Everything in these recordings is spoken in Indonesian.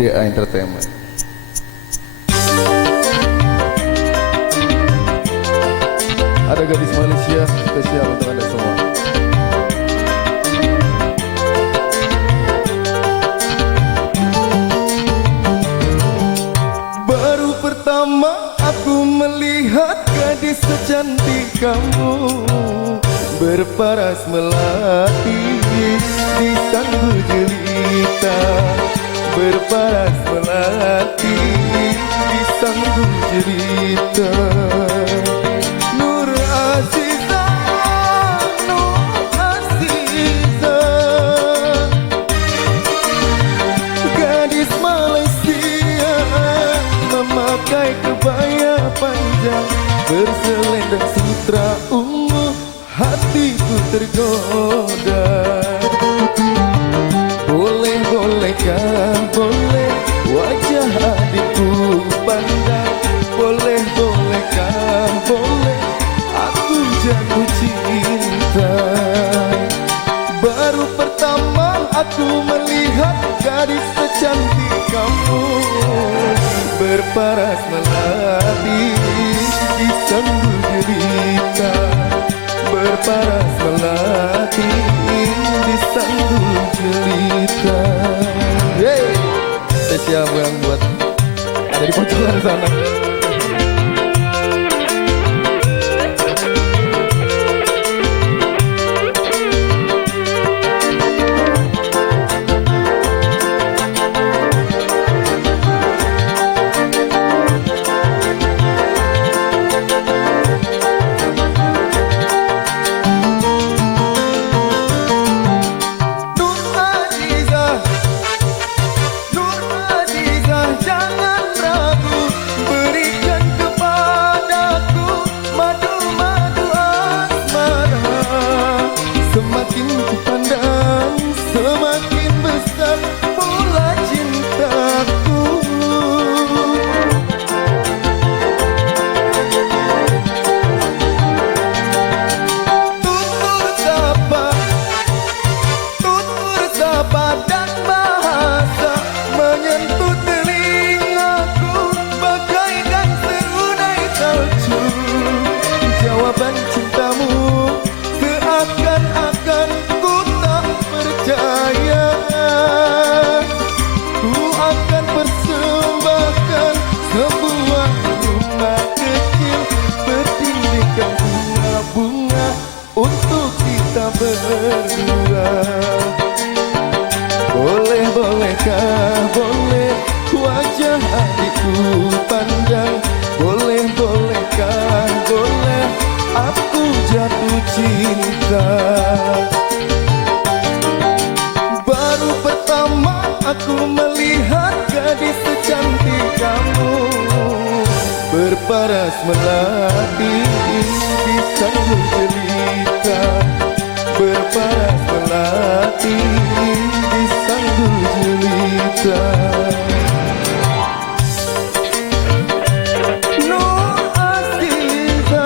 DA Entertainment. Ada gadis Malaysia spesial untuk Anda semua. Baru pertama aku melihat gadis secantik kamu, berparas melati di sanggul jelita, berparas melati di sanggul jelita. Nur Aziza, Nur Aziza, gadis Malaysia memakai kebaya panjang berselendang sutra ungu, hatiku tergoda. Boleh-bolehkah, boleh wajah adikku pandang, boleh-bolehkah, boleh aku jatuh cinta. Baru pertama aku melihat gadis secantik kamu, berparas melati di sanggul jelita, berparas melati di sanggul jelita. Hey, spesial yang buat ada di pojokan sana. Semakin kupandang, semakin besar pula cintaku. Tutur sapa dan bahasa menyentuh telingaku bagaikan serunai salju. Jawaban cintamu seakan-akan ku tak percaya. Ku akan persembahkan sebuah rumah kecil berdindingkan bunga-bunga untuk kita berdua. Boleh-bolehkah, boleh wajah adikku pandang, boleh-bolehkah, boleh aku jatuh cinta. Baru pertama aku melihat gadis secantik kamu, berparas melati di sanggul jelita, berparas melati di sanggul jelita. Nur Aziza,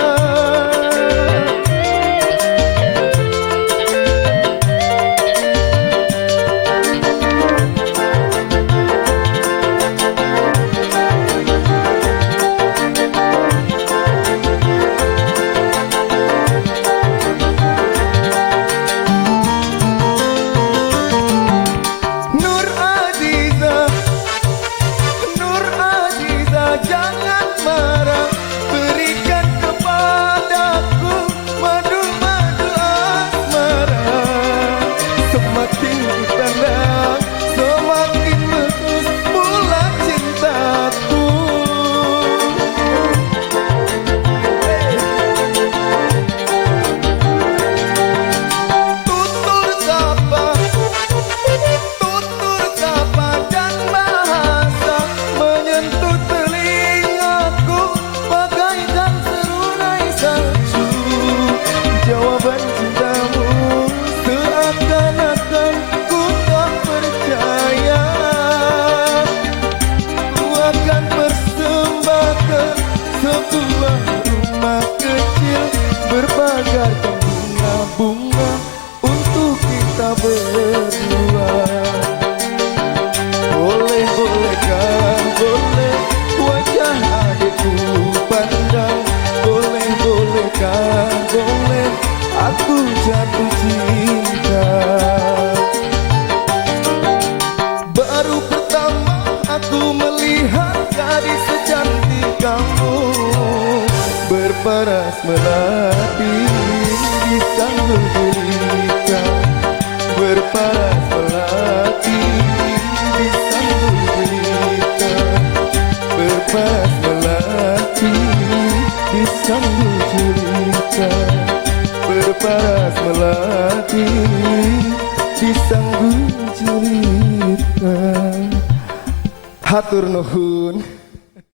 bernapas melati di sambil cerita, berparas melati di sambil cerita. Hatur nuhun.